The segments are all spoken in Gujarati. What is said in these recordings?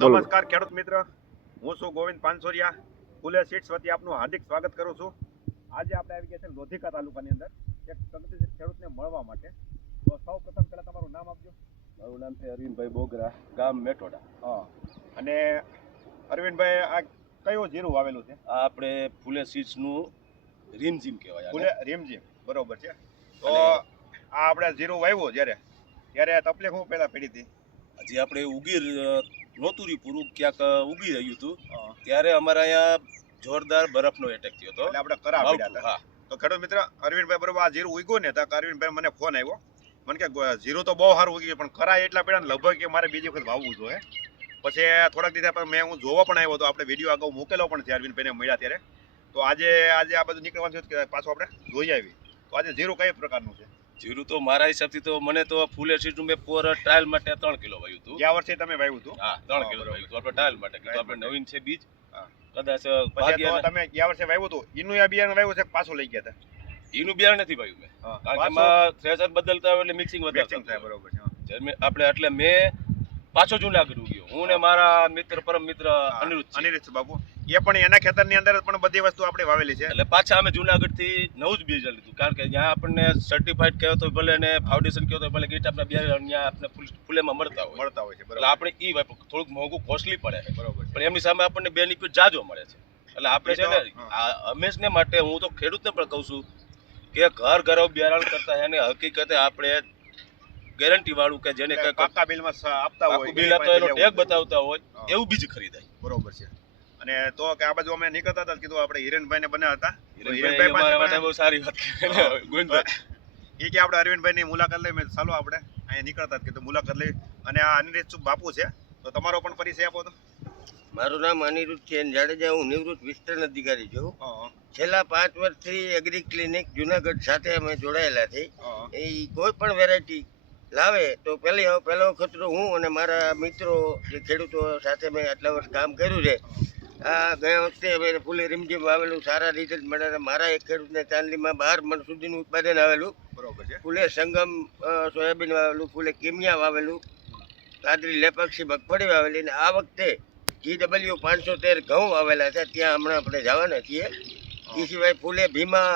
નમસ્કાર ખેડૂત મિત્ર, હું છું ગોવિંદ પાનસોરિયા. ફૂલે સીડ્સ વતી આપનું હાર્દિક સ્વાગત કરું છું. આજે આપણે આવી ગયા છે લોધિકા તાલુકાની અંદર એક પ્રગતિશીલ ખેડૂતને મળવા માટે. તો સૌ પ્રથમ પહેલા તમારું નામ આપજો. મારું નામ છે અરવિંદભાઈ બોગરા, ગામ મેટોડા. હા, અને અરવિંદભાઈ આ કયું જીરું વાવેલું છે? આ આપણે ફૂલે સીડ્સનું રીમઝીમ કહેવાય. ફૂલે રીમઝીમ, બરોબર છે. તો આ આપણે જીરું વાવ્યું ત્યારે તકલીફ હું પહેલા પડી હતી? હજી આપણે ઉગી નહોતું રહ્યું પૂરું, ક્યાંક ઉગી રહ્યું હતું ત્યારે અમારા અહીંયા જોરદાર બરફનો એટેક થયો હતો. એટલે આપણે કરા પડ્યા હતા. હા, તો ખેડૂત મિત્ર અરવિંદભાઈ બરોબર આ જીરું ઉગ્યું ને તો અરવિંદભાઈ મને ફોન આવ્યો. મને કે જીરું તો બહુ સારું ઉગી પણ કરા એટલા પડ્યા ને લગભગ કે મારે બીજી વખત વાવવું જોઈએ. પછી થોડાક દિવસ હું જોવા પણ આવ્યો તો આપણે વિડીયો અગાઉ મૂકેલો પણ છે અરવિંદભાઈને મળ્યા ત્યારે. તો આજે આ બધું નીકળવાનું છે કે પાછું આપણે જોઈ આવી. તો આજે જીરું કઈ પ્રકારનું છે? જીરું તો મારા હિસાબથી તો મને તો ફૂલે સીડનું મેં પર ટ્રાયલ માટે 3 કિલો વાવ્યું હતું. ગયા વર્ષે તમે વાવ્યું હતું? હા, 3 કિલો વાવ્યું હતું આપણે ટ્રાયલ માટે. કીધું આપણે નવીન છે બીજ, કદાચ પછી તો તમે ગયા વર્ષે વાવ્યું હતું એનું આ બિયારણ વાવ્યું છે પાછું લઈ ગયા હતા? એનું બિયારણ નથી વાવ્યું મેં, કારણ કે એમાં થ્રેશર બદલતા હોય એટલે મિક્સિંગ વધારે થાય. બરોબર છે. આપણે એટલે મેં પાછો જુનાગઢ ઉગ્યો, હું ને મારા મિત્ર પરમ મિત્ર અનિરુદ્ધ બાબુ, એ પણ એના ખેતરની અંદર પણ બધી વસ્તુ આપણે વાવેલી છે. એટલે પાછા અમે જુનાગઢ થી નવું જ બીજ લીધું, કારણ કે જ્યાં આપણને સર્ટિફાઈડ કહેતો હોય ભલે ને ફાઉન્ડેશન કહેતો હોય ભલે ગીટ આપણે બિયારણ ત્યાં આપણે ફૂલેમાં મળતા હોય છે. એટલે આપણે ઈ થોડુંક મોંઘું કોસ્ટલી પડે છે, બરોબર, પણ એમની સામે આપણને બેનિફિટ જાજો મળે છે. એટલે આપણે છે ને હંમેશને માટે હું તો ખેડૂતને પણ કહું છું કે ઘર બિયારણ કરતા એને હકીકતે આપણે ગેરંટી વાળું કે જેને પાકા બિલમાં આપતા હોય, બિલ આપતા એનો ટેગ બતાવતા હોય એવું બીજ ખરીદાય. બરોબર છે. અને તો કે આ બાજુ અમે નીકળતા હતા કીધું આપણે હિરેનભાઈ ને બન્યા હતા. હિરેનભાઈ મારા માટે બહુ સારી વાત કહેવાય. ગોવિંદભાઈ એ કે આપણે અરવિંદભાઈ ની મુલાકાત લઈ, મેં ચાલો આપણે અહીંયા નીકળતા કીધું મુલાકાત લઈ. અને આ અનિરુદ્ધ બાપુ છે, તો તમારો પણ પરિચય આપો તો. મારું નામ અનિરુદ્ધ છે જાડેજા, હું નિવૃત્ત વિસ્તરણ અધિકારી છું. છેલ્લા 5 વર્ષથી એગ્રી ક્લિનિક જુનાગઢ સાથે અમે જોડાયેલા છે. એ કોઈ પણ વેરાયટી લાવે તો પહેલો ખતરો હું અને મારા મિત્રો જે ખેડૂતો સાથે મેં આટલા વર્ષ કામ કર્યું છે. આ ગયા વખતે અમે ફૂલે રીમઝીમ વાવેલું, સારા રિઝલ્ટ મળ્યા. મારા એક ખેડૂતને ચાંદલીમાં 12 મણ સુધીનું ઉત્પાદન આવેલું. બરોબર છે. ફૂલે સંગમ સોયાબીન વાવેલું, ફૂલે કિમિયા વાવેલું, કાદરી લેપાક્ષી મગફળી વાવેલી. અને આ વખતે GW 513 ઘઉં વાવેલા છે, ત્યાં હમણાં આપણે જવાના છીએ. એ સિવાય ફૂલે ભીમા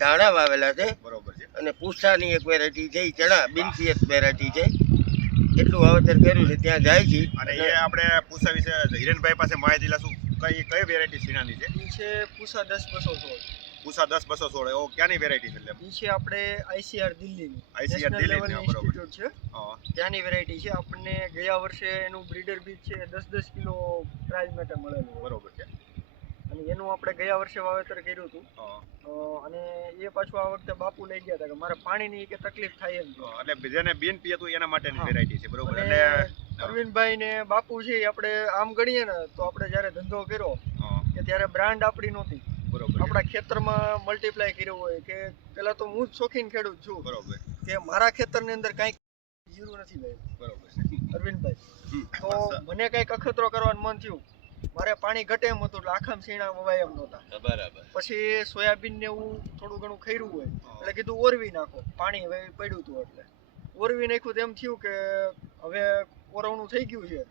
ધાણા વાવેલા છે. બરોબર છે. અને પૂસાની એક વેરાયટી છે, ચણા બિનસિયત વેરાયટી છે. એટલું વાવેતર કર્યું છે, ત્યાં જાય છે. અને એ આપણે પૂસા વિશે હિરેનભાઈ પાસે માહિતી લઈશું. કઈ વેરાયટી સીનાની છે? એ છે પૂસા 10-216. પૂસા 10-216 એવો ક્યાંની વેરાયટી છે? એ છે આપણે ICR દિલ્હીની, ICR દિલ્હીની, બરોબર છે. ત્યાંની વેરાયટી છે. આપણને ગયા વર્ષે એનું બ્રીડર બીજ છે 10-10 કિલો ટ્રાયલ માટે મળેલું. બરોબર છે. અને એનું આપણે ગયા વર્ષે વાવેતર કર્યું હતું. અને એ પાછું આ વખતે બાપુ લઈ ગયા હતા કે મારે પાણીની કે તકલીફ થાય એમ. એટલે જેને બિન પિયતું એના માટેની વેરાયટી છે, બરોબર. અને અરવિંદભાઈ ને બાપુ છે, આપણે આમ ગણીએ ને તો આપણે જ્યારે ધંધો કર્યો કે ત્યારે બ્રાન્ડ આપણી નહોતી. બરોબર. આપણા ખેતરમાં મલ્ટીપ્લાય કર્યું હોય કે પેલા તો હું જ શોખીન ખેડૂત છું. બરોબર. કે મારા ખેતરની અંદર કાંઈક જીરું નથી વાવ્યું. બરોબર છે અરવિંદભાઈ, તો મને કંઈક અખતરો કરવાનું મન થયું. મારે પાણી ઘટે એમ હતું એટલે આખામ સીણા વવાય એમ નહોતા. બરાબર. પછી સોયાબીન ને એવું થોડું ઘણું ખર્યું હોય એટલે કીધું ઓરવી નાખો. પાણી હવે પડ્યું હતું એટલે ઓરવી નાખ્યું. તો એમ થયું કે હવે ઓરવણું થઈ ગયું છે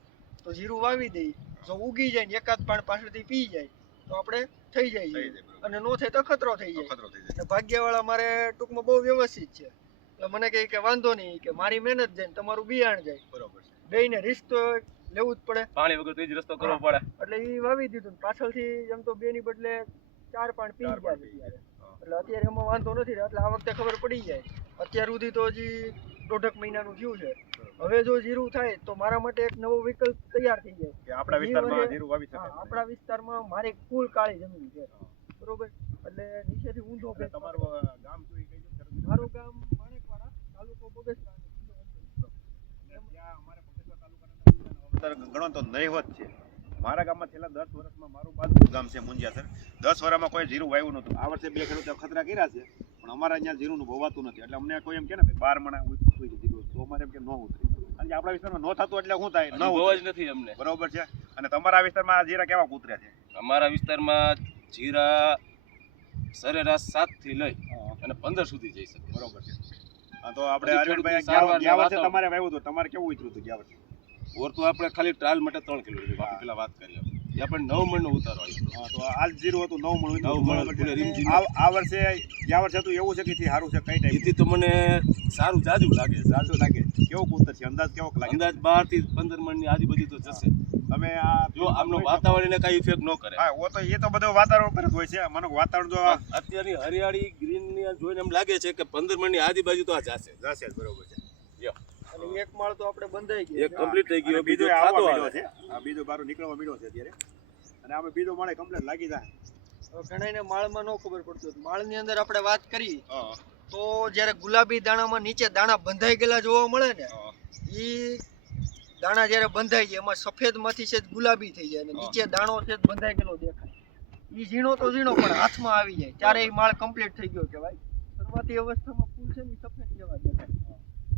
તો જીરું વાવી દઈ. જો ઉગી જાય ને એકાદ પાણ પાછળથી પી જાય તો આપણે થઈ જાય, અને નો થાય તો ખતરો થઈ જાય. ભાગ્યવાળા મારે ટૂંકમાં બહુ વ્યવસ્થિત છે. એટલે મને કહે કે વાંધો નહીં, કે મારી મહેનત જાય તમારું બિયાણ જાય. બરોબર. બેયને રિસ્ક તો લેવું જ પડે. પાણી વગર તો જ રસ્તો કરવો પડે. એટલે એ વાવી દીધું. પાછળથી એમ તો બેની બદલે 4 પાણ પી ગયા. એટલે અત્યારે એમાં વાંધો નથી. એટલે આ વખતે ખબર પડી જાય. અત્યાર સુધી તો હજી 1.5 મહિનાનું થયું છે. હવે જો જીરું થાય તો મારા માટે એક નવો વિકલ્પ તૈયાર થઈ જાય કે આપણા વિસ્તારમાં જીરું વાવી શકાય. આપણા વિસ્તારમાં મારી ફૂલ કાળી જમીન છે, બરોબર. એટલે નીચેથી ઊંધો. તમારું ગામ શું કહી દો? મારું ગામ માણેકવાડા, તાલુકો બગસરા. ગણો તો નહીવત છે. મારા ગામમાં છેલ્લા 10 વર્ષમાં મારું બાજુનું ગામ છે મુંજિયાસર. 10 વર્ષમાં કોઈ જીરું વાવ્યું નહોતું. આ વર્ષે 2 ખેડૂતો ખતરા કર્યા છે, પણ અમારા અહીંયા જીરુંનું ભવાતું નથી. એટલે અમને કોઈ એમ કે ને 12 મણા ઉતરી જીરું, તો અમારે એમ કે ન ઉતરી. કારણ કે આપણા વિસ્તારમાં ન થતું એટલે શું થાય? ન ઉતરે જ નથી અમને. બરોબર છે. અને તમારા વિસ્તારમાં જીરા કેવા ઉતર્યા છે? અમારા વિસ્તારમાં જીરા સરેરાશ 7 થી લઈ અને 15 સુધી જઈ શકે. બરોબર છે. તો આપણે અરવિંદભાઈ ગયા વર્ષે તમારે વાવ્યું હતું, તમારે કેવું ઉતર્યું હતું ગયા વર્ષે? ઓર તો આપણે ખાલી ટ્રાયલ માટે 3 કિલો લીધી આપણે પેલા વાત કરી એ આપણે 9 મણનો ઉતારો આવ્યો હા, તો આજ જીરું હતું 9 મણ હતું. 9 મણ પૂરે રીમઝીમ. આ વર્ષે ગયા વર્ષે હતું એવું છે કે થી સારું છે કઈ ટાઈપ એથી તો મને સારું જાજુ લાગે સાચું લાગે કેવું ઉતર છે અંદાજ કેવો લાગે અંદાજ 12 થી 15 મણની આજુબાજુ તો જશે તમે આ જો આમનો વાતાવરણને કઈ ઇફેક્ટ ન કરે હા એ તો બધું વાતાવરણ પર જ હોય છે મને વાતાવરણ જો અત્યારની હરિયાળી ગ્રીન ની જોઈને એમ લાગે છે કે 15 મણની આજુબાજુ તો આ જશે જશે જ બરોબર છે અને એક માળ તો આપણે બંધાઈ એક ગયો કમ્પ્લીટ થઈ ગયો અને બીજો બીજો આવવા થતો મળ્યો આવે છે આ બીજો બારો નીકળવા મળ્યો છે અત્યારે અને આમાં બીજો માળે કમ્પ્લીટ લાગી જાય ઘણાને માળમાં ન ખબર પડતી હોય. માળની અંદર આપણે વાત કરી હા તો જ્યારે ગુલાબી દાણામાં નીચે દાણા બંધાઈ ગયેલા જોવા મળે ને હા. ઈ દાણા જ્યારે બંધાઈ જાય એમાં સફેદ માંથી છે ગુલાબી થઈ જાય અને નીચે દાણો છે બંધાઈ ગયેલો દેખાય. ઈ ઝીણો તો ઝીણો પણ હાથમાં આવી જાય ત્યારે ઈ માળ કમ્પ્લીટ થઈ ગયો કહેવાય. શરૂઆતી અવસ્થામાં ફૂલ છે ને ઈ સફેદ જેવા દેખાય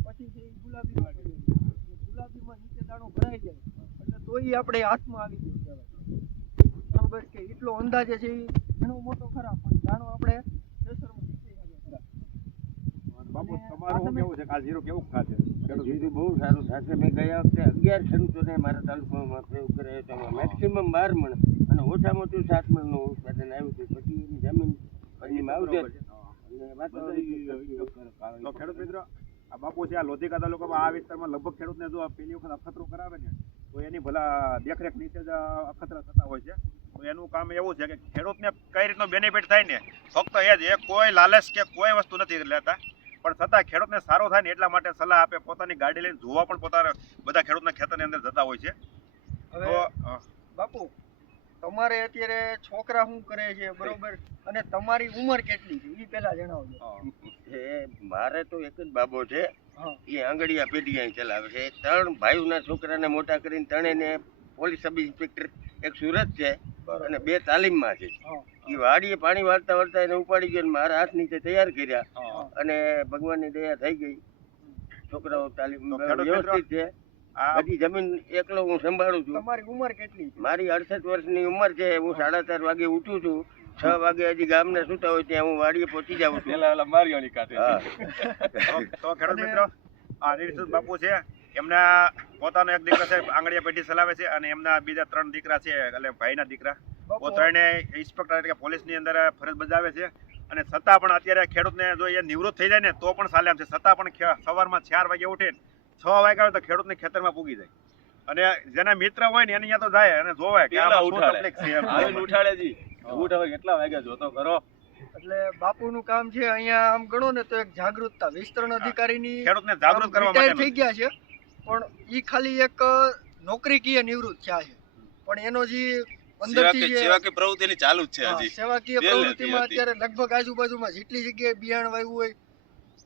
પછી છે ઈ ગુલાબીમાં થઈ જાય. ગુલાબીમાં નીચે દાણો ભરાઈ જાય એટલે તોય આપણે હાથમાં આવી ગયો કહેવાય. બરાબર કે એટલો અંદાજે છે ઈ ઘણો મોટો ખરા પણ દાણો આપણે પ્રેશરમાં નીચે આવ્યો ખરા. બાપુ તમારું શું કેવું છે કે આ જીરું કેવું ખાશે જીરું બહુ સારું થશે. મેં ગયા વખતે 11 ખેડૂતોને મારા તાલુકામાં પ્રયોગ કર્યો હતો મેક્સિમમ 12 મણ અને ઓછામાં ઓછું 7 મણનું ઉત્પાદન આવ્યું હતું. પછી એની જમીન એની માવજત અને વાતાવરણ તો ખેડૂત મિત્રો આ બાપુ છે આ લોધિકા તાલુકામાં આ વિસ્તારમાં લગભગ ખેડૂતને જો પેલી વખત અખતરો કરાવે ને તો એની ભલા દેખરેખ નીચે જ અખતરા થતા હોય છે. તો એનું કામ એવું છે કે ખેડૂતને કઈ રીતનો બેનિફિટ થાય ને ફક્ત એ જ એ કોઈ લાલચ કે કોઈ વસ્તુ નથી લેતા પણ છતાં ખેડૂતને સારો થાય ને એટલા માટે સલાહ આપે પોતાની ગાડી લઈને જોવા પણ પોતાના બધા ખેડૂતના ખેતરની અંદર જતા હોય છે. હવે તો બાપુ તમારે અત્યારે છોકરા શું કરે છે બરોબર અને તમારી ઉંમર કેટલી છે એ પહેલા જણાવજો. મારે તો એક જ બાબો છે હા એ આંગળીયા પેઢી અહીં ચલાવે છે. 3 ભાઈઓના છોકરાને મોટા કરીને ત્રણેયને પોલીસ સબ ઇન્સ્પેક્ટર એક સુરત છે અને 2 તાલીમમાં છે. હા એ વાડીએ પાણી વાળતા વાળતા એને ઉપાડી ગયો અને મારા હાથ નીચે તૈયાર કર્યા હા. અને ભગવાનની દયા થઈ ગઈ. છોકરાઓ તાલીમ તો ખેડૂત મિત્રો, વ્યવસ્થિત છે. આ બધી જમીન એકલો હું સંભાળું છું. તમારી ઉંમર કેટલી છે? મારી 68 વર્ષની ઉંમર છે. હું 4:30 વાગે ઉઠું છું. 6 વાગે હજી ગામને સુતા હોય ત્યાં હું વાડીએ પહોંચી જાઉં છું. પેલા મારીઓની કાઢે હા તો ખેડૂત મિત્રો આ નિરીક્ષિત બાપુ છે એમના પોતાનો એક દીકરો છે આંગળીયા પેઢી ચલાવે છે અને એમના બીજા 3 દીકરા છે એટલે ભાઈના દીકરા બાપુ, ઓ ત્રણે ઇન્સ્પેક્ટર એટલે કે પોલીસની અંદર ફરજ બજાવે છે અને છતાં પણ અત્યારે ખેડૂતને જો એ નિવૃત્ત થઈ જાય ને તો પણ ચાલે એમ છે. છતાં પણ સવારમાં 4 વાગે ઉઠીને 6 વાગે આવે તો ખેડૂતને ખેતરમાં પૂગી જાય અને જેના મિત્ર હોય ને એની અહીંયા તો જાય અને જોવે કે પેલા આમાં શું ઉઠાડે. તકલીફ છે એમ. આવીને ઉઠાડે જી ઉઠ હવે કેટલા વાગ્યા જોતો કરો એટલે બાપુનું કામ છે અહીંયા આમ ગણો ને તો એક જાગૃતતા વિસ્તરણ અધિકારીની ખેડૂતને જાગૃત કરવા રિટાયર માટે થઈ ગયા છે પણ ઈ ખાલી એક નોકરીકીય નિવૃત્ત થયા છે પણ એનો જે અંદરથી જે સેવાકીય પ્રવૃત્તિની ચાલુ જ છે હા, હજી સેવાકીય પહેલેથી પ્રવૃત્તિમાં હતી. અત્યારે લગભગ આજુબાજુમાં જેટલી જગ્યાએ બિયાણ વાવ્યું હોય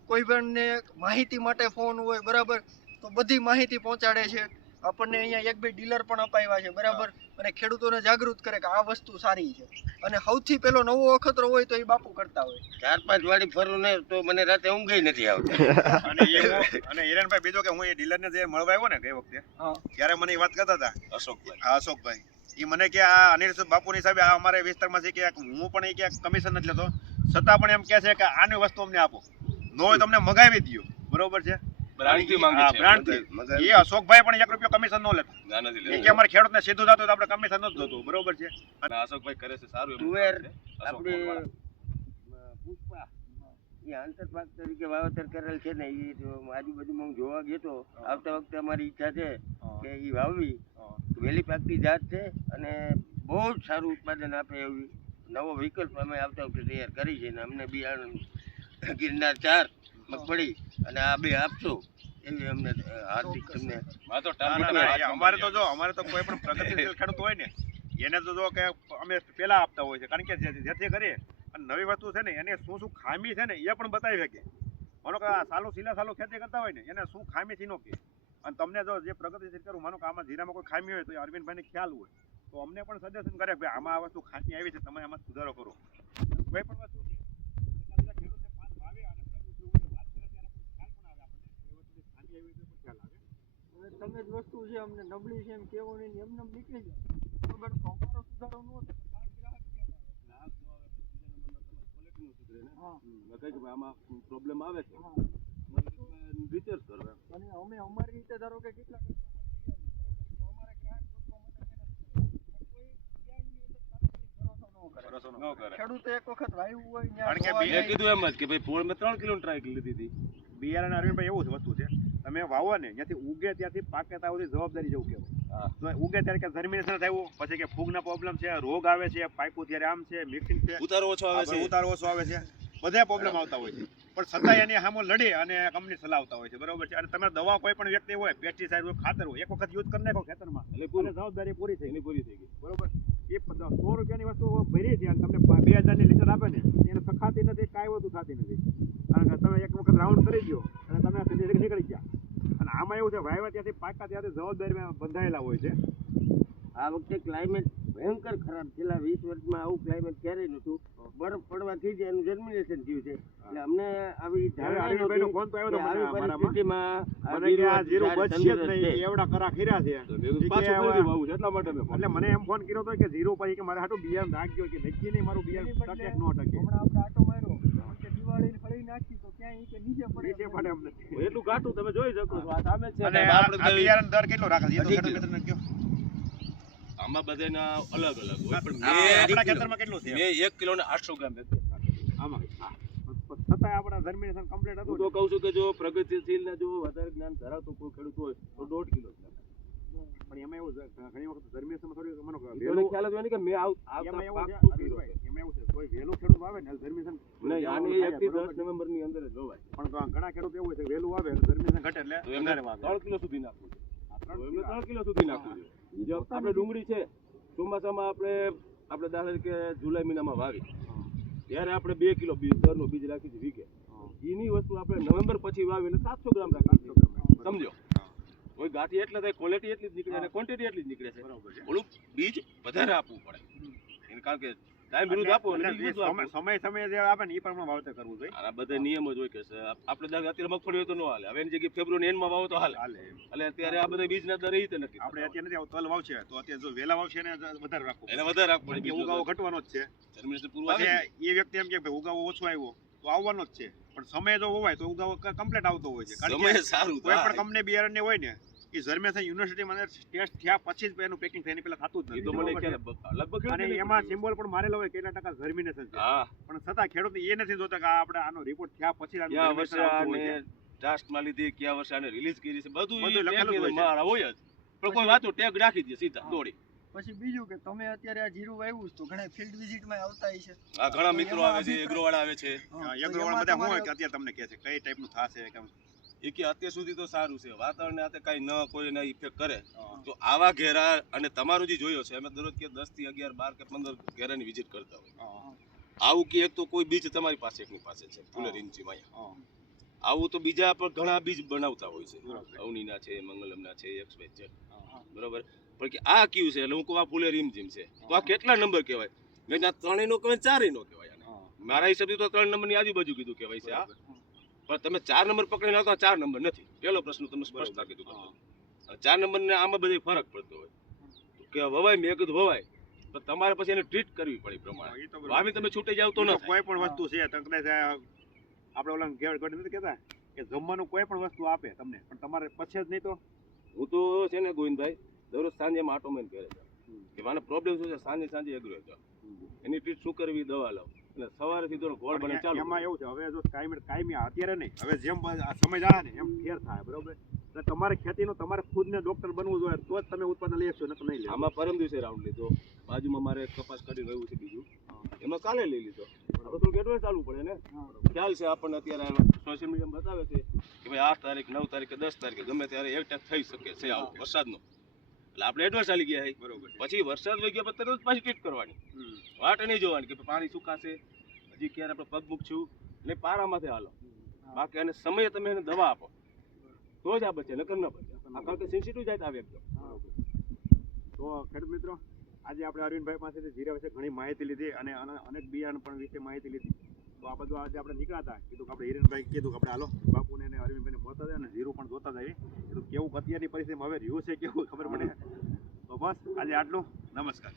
કોઈ પણ ને માહિતી માટે ફોન હોય બરાબર તો બધી માહિતી પહોંચાડે છે. આપણને અહીંયા 1-2 ડીલર પણ અપાવ્યા છે બરાબર અને ખેડૂતોને જાગૃત કરે કે આ વસ્તુ સારી છે અને સૌથી પહેલો નવો અખતરો હોય તો એ બાપુ કરતા હોય. 4-5 વાડી ફરું ને તો મને રાતે ઊંઘ નથી આવતી. અને હિરેનભાઈ બીજો કે હું એ ડીલરને જે મળવા આવ્યો ને ગઈ વખતે હા ત્યારે મને એ વાત કરતા હતા અશોકભાઈ આ અશોકભાઈ એ મને કે આ અનિલ બાપુની સાહેબ આ અમારે વિસ્તારમાં છે કે હું પણ એ કે કમિશન નથી લેતો છતાં પણ એમ કહે છે કે આની વસ્તુ અમને આપો ન હોય તમને મગાવી દો બરોબર છે બ્રાન્ડથી માંગે છે બ્રાન્ડથી મગર એ અશોકભાઈ પણ 1 રૂપિયો કમિશન ન લેતા ના નથી એ લેતું. કે અમારે ખેડૂતને સીધું થતું તો આપણે કમિશન નથી જોતું બરોબર છે અને અશોકભાઈ કરે છે સારું એમ તુવેર કામ છે. અશોક આપણે મોલવાળા. પુષ્પા એ આંતરપાક તરીકે વાવેતર કરેલ છે ને એ જો આજુબાજુમાં હું જોવા ગયો તો આવતા વખતે અમારી ઈચ્છા છે કે એ વાવવી. વહેલી પાકતી જાત છે અને બહુ જ સારું ઉત્પાદન આપે એવી નવો વિકલ્પ અમે આવતા વખતે તૈયાર કરી છે ને અમને બિયારણ ગિરનાર 4 મગફળી અને આ 2 આપશો એવી અમને હાર્દિક તમને આ તો ના, ટાર્ગેટ ના, વાતમાં અમારે તો પડી જો અમારે તો કોઈ પણ પ્રગતિશીલ ખેડૂત હોય ને એને તો જો કે અમે પેલા આપતા હોય છે કારણ કે જેથી કરીએ અને નવી વસ્તુ છે ને એને શું શું ખામી છે ને એ પણ બતાવી શકે. માનો કે આ સાલો ખેતી કરતા હોય ને એને શું ખામી છે નો કે અને તમને જો જે પ્રગતિશીલ કરું માનો કે આમાં જીરામાં કોઈ ખામી હોય તો એ અરવિંદભાઈને ખ્યાલ હોય તો અમને પણ સજેશન કરે કે ભાઈ આમાં આ વસ્તુ ખામી આવી છે તમે આમાં સુધારો કરો. કોઈ પણ વસ્તુ છે એના લીધે ખેડૂતને પાક ભાવે અને પ્રગતિ હોય વાત કરે ત્યારે પણ ખ્યાલ પણ આવે આપણને એ વસ્તુની ખામી આવી હોય તો પણ ખ્યાલ આવે. હવે તમે જ વસ્તુ છે અમને નબળી છે એમ કેવો નહીં એમને એમ નીકળી જાય બરોબર તો અમારો સુધારો ન થાય તો પાંચ ગ્રાહક કેમ આવે? હા આમાં પ્રોબ્લેમ આવે છે હા રિસર્ચ કરો એમ. અને અમે અમારી રીતે ધારો કે કેટલા કરે. ભરોસો ન ન કરે. ખેડૂતે એક વખત વાવ્યું હોય કારણ કે ત્યાં બી- મેં જોવા કીધું એમ જ કે ભાઈ પોળ મેં 3 કિલો ટ્રાય લીધી હતી. બિયારણ અરવિંદભાઈ એવું જ વસ્તુ છે, તમે વાવો ને ત્યાંથી ઉગે ત્યાંથી પાકે ત્યાં સુધી જવાબદારી જેવું કહેવાય. હા. તો ઉગે ત્યારે કે જર્મિનેશન થયું, પછી કે ફૂગના પ્રોબ્લેમ છે, રોગ આવે છે, પાક્યું ત્યારે આમ છે, મિક્સિંગ છે, ઉતારો ઓછો આવે છે. ઉતારો ઓછો આવે છે, બધા પ્રોબ્લેમ આવતા હોય છે. પણ છતાં એની સામે લડી અને કંપની ચલાવતા હોય છે, બરોબર છે. અને તમે દવા કોઈ પણ વ્યક્તિ હોય, પેસ્ટિસાઇડ હોય, ખાતર હોય, એક વખત યુઝ કરી નાખો ખેતરમાં એટલે એટલે પૂરું. જવાબદારી પૂરી થઈ ગઈ. એની પૂરી થઈ ગઈ. બરોબર. એ 100 રૂપિયાની વસ્તુ ભરી છે અને તમને 2000 ની લીટર આપે ને એને સખાતી નથી, કાંઈ વસ્તુ થતી નથી. કારણ કે તમે એક વખત રાઉન્ડ કરી દો અને તમે નીકળી ગયા. અને આમાં એવું છે, વાવ્યા ત્યાંથી પાકા ત્યાંથી જવાબદારીમાં બંધાયેલા હોય છે. આ વખતે ક્લાઇમેટ ભયંકર ખરાબ. છેલ્લા 20 વર્ષમાં આવું ક્લાઇમેટ ક્યારેય નહોતું. બરફ પડવાથી જ એનું જર્મિનેશન થયું છે. એટલે અમને આવી ધારણા અરવિંદભાઈનો નહોતી ફોન તો આવ્યો કે હતો મને આવી મારામાં. પરિસ્થિતિમાં મને કે આ જીરું ઝાડ બચશે જ તંદુરસ્ત નહીં, છે. એવડા કરા ખીરા છે. તો મેં કીધું એ પાછું કે ફરીથી વાવું છે, એટલા માટે મેં ફોન એટલે મને એમ ફોન કર્યો હતો કે જીરું પછી કે મારે હાટું બિયારણ રાખજો, કે નક્કી નહીં મારું બિયારણ એની બદલે ટકે કે ન ટકે. હમણાં આપણે આટો માર્યો કારણ કે દિવાળીની ફળી નાખી તો ક્યાંય ઈ કે નીચે પડે નીચે પડે એમ નથી. એટલું ઘાટું તમે જોઈ શકો છો. આ સામે જ છે. અને અને આપણે આ કઈ- બિયારણ દર કેટલો રાખે છે? એ તો અઢી ખેડૂત મિત્રને કહો. આમાં બધાના અલગ અલગ હોય. પણ આ મેં આપણા ખેતરમાં કેટલું છે? મેં 1 કિલો ને 800 ગ્રામ બેગ્યો. આમાં છતાંય આપણા જર્મિનેશન કમ્પ્લીટ હું હતું તો કહું છું કે જો પ્રગતિશીલ ને જો વધારે જ્ઞાન ધરાવતો કોઈ ખેડૂત હોય તો 1.5 કિલો જ નાખે. પણ એમાં એવું છે, ઘણી વખત જર્મિનેશનમાં થોડી મને તમને વહેલું ખ્યાલ જ હોય ને કે મેં એમાં એવું પાક છે, શું કર્યો છે. અરવિંદભાઈ, એમાં એવું છે, કોઈ વહેલું ખેડૂત આવે ને જર્મિનેશન નહીં, આની 1 થી 10 નવેમ્બર ની અંદર જ વવાય. પણ તો ઘણા ખેડૂત એવું હોય છે વહેલું આવે એટલે જર્મિનેશન ઘટે એટલે તો એમને વધારે વાવે. 3 કિલો સુધી નાખવું છે. આ તો ત્રણ એમને કિલો. 3 કિલો સુધી નાખવું છે. જો આપણે ડુંગળી છે ચોમાસામાં આપણે દાખલા તરીકે જુલાઈ મહિનામાં વાવી ત્યારે આપણે 2 કિલો દરનો બીજ રાખી છે વીઘે. એની વસ્તુ આપણે નવેમ્બર પછી વાવી એટલે 700 ગ્રામ રાખી છે. સમજો કોઈ ગાંઠી એટલે થાય, ક્વોલિટી એટલી જ નીકળે અને ક્વોન્ટિટી એટલી જ નીકળે છે. બરોબર છે. ઓલું બીજ વધારે આપવું પડે એને, કારણ કે ટાઈમ વિરુદ્ધ આપો અને એટલે બીજ જે વિરુદ્ધ આપો. સમય જે આપે ને એ પ્રમાણે વાવેતર કરવું જોઈએ. આના બધા નિયમો જ હોય કે આપણે દાખલા અત્યારે મગફળી હોય તો ન હાલે. હવે એની જગ્યાએ ફેબ્રુઆરી એન્ડમાં વાવો તો હાલે. હાલે. એટલે અત્યારે આ બધા બીજના દર એ રીતે નક્કી આપણે થતા અત્યારે નથી આવું તલ વાવશે તો અત્યારે જો વહેલા વાવશે ને વધારે રાખવું હોય. એને વધારે રાખવું પડે. પડે. ઉગાવો ઘટવાનો જ છે. જર્મિનેશન પૂરું આવે છે. પછી એ વ્યક્તિ એમ કે ભાઈ ઉગાવો ઓછો આવ્યો તો આવવાનો જ છે, પણ સમય જો હોવાય તો ઉગાવો કમ્પ્લીટ આવતો હોય છે. કારણ સમય કે સારું કોઈ પણ થાય. કંપની બિયારણ હોય ને એ જર્મિનેશન યુનિવર્સિટીમાં ટેસ્ટ થયા પછી જ એનું પેકિંગ થાય, એની પહેલા થતું જ એ તો નથી. મને બરોબર છે? ખ્યાલ લગભગ અને ખેડૂતને એમાં ખબર સિમ્બોલ પણ મારેલો હોય કેટલા ટકા જર્મિનેશન છે, હા, પણ છતાં ખેડૂત એ નથી જોતા કે આ આપણે આનો રિપોર્ટ થયા પછી જ આનું કયા germination વર્ષે આવતું હોય આને છે. ટ્રાસ્ટમાં લીધી, કયા વર્ષે આને રિલીઝ કરી છે, બધું બધું ઈ લખેલું જ tag હોય છે. મારા હોય જ. પણ કોઈ વાતો ટેગ રાખી દે સીધા દોડી. પછી બીજું કે તમે અત્યારે આ જીરું વાવ્યું છે તો ઘણા ફિલ્ડ વિઝિટમાં આવતા હશે. આ ઘણા મિત્રો આવે છે, એગ્રો વાળા આવે છે. હા, તો એગ્રો એમાં વાળા બધા શું હોય તમારે- કે અત્યારે તમને કહે છે કઈ ટાઈપનું થશે કેમ. એ કે અત્યાર સુધી તો સારું છે, વાતાવરણ આતે કઈ ન કોઈ એના ઇફેક્ટ કરે હા. તો આવા ઘેરા અને તમારું જે જોયો છે અમે દરરોજ કે 10 થી 11 12 કે 15 ઘેરાની વિઝિટ કરતા હોય. હા, આવું કે એક તો કોઈ બીજ તમારી પાસે એકની પાસે છે ફુલેર ઇન્ચીમાં અહીંયા. હા. આવું તો બીજા પણ ઘણા બીજ બનાવતા હોય છે. બરાબર. અવનીના છે, મંગલમના છે, XYZ. હા. બરોબર. પણ કે આ કયું છે એટલે હું કહું આ ફુલેર ઇન્ચીમ છે તો આ કેટલા નંબર કહેવાય? મેં કીધું આ ત્રણેયનો કહેવાય, ચારેયનો કહેવાય આને. હા. મારા હિસાબથી તો 3 નંબરની આજુબાજુ કીધું કહેવાય છે આ. પણ તમે 4 નંબર પકડીને આવતા 4 નંબર નથી. પહેલો પ્રશ્ન તમે સ્પષ્ટતા કીધું કરતો. અને 4 નંબરને આમાં બધે ફરક પડતો હોય કે વવાય, મેં કીધું વવાય તો તમારે પછી એને ટ્રીટ કરવી પડે એ હા, પ્રમાણે. ઈ તો બરાબર. વાવી તમે છૂટી જાવ તો ન તો થાય. કોઈ પણ વસ્તુ છે તો કદાચ આપણે ઓલા ઘેર નથી કહેતા કે જમવાનું કોઈ પણ વસ્તુ આપે તમને પણ તમારે પછી જ નહીં તો હું તો છે ને ગોવિંદભાઈ દરરોજ સાંજે એમાં આટો મારીને ઘરે જાઉં કે મને પ્રોબ્લેમ શું છે, સાંજે એગ્રો જાઉં, એની ટ્રીટ શું કરવી, દવા લાવ એટલે સવારે સીધો ગોળ બને ચાલુ. એમાં એવું છે હવે જો કાયમી અત્યારે નહીં, હવે જેમ આ સમય જાય ને એમ ફેર થાય, બરોબર. એટલે તમારે ખેતીનું તમારે ખુદને ડોક્ટર બનવું જોઈએ તો જ તમે ઉત્પાદન લઈ શકશો, નકર નહીં લે. આમાં પરમ દિવસે રાઉન્ડ લીધો, બાજુમાં મારે કપાસ કાઢી રહ્યું છે બીજું, એમાં કાલે લઈ લીધો. આપણે થોડુંક એડવાન્સ ચાલવું પડે ને. ખ્યાલ છે આપણને અત્યારે સોશિયલ મીડિયામાં બતાવે છે કે ભાઈ 8 તારીખ 9 તારીખે 10 તારીખે ગમે ત્યારે એક ટાઈમ થઈ શકે છે આવો વરસાદનો. એટલે આપણે એડવાન્સ ચાલી ગયા છે. બરોબર છે. પછી વરસાદ વહી ગયા પછી તરત પાછી ટ્રીટ કરવાની, વાટ નહીં જોવાની કે પાણી સુકાશે હજી ક્યારે આપણે પગ મૂકશું એટલે પારામાંથી હાલો. બાકી અને સમયે તમે એને દવા આપો તો જ આ બચે, નકર ન બચે. આ કારણ કે સેન્સિટિવ જાય તો આવે એકદમ. તો ખેડૂત મિત્રો આજે આપણે અરવિંદભાઈ પાસેથી જીરા વિશે ઘણી માહિતી લીધી અને અનેક બિયારણ પણ વિશે માહિતી લીધી. તો આ બધું આજે આપણે નીકળ્યા હતા, કીધું કે આપણે હિરેનભાઈ કીધું કે આપણે હાલો બાપુને અને અરવિંદભાઈને મળતા જાય અને જીરું પણ જોતા જાય. કીધું કેવું અત્યારની પરિસ્થિતિમાં હવે રહ્યું છે કેવું ખબર પડે. તો બસ આજે આટલું. નમસ્કાર.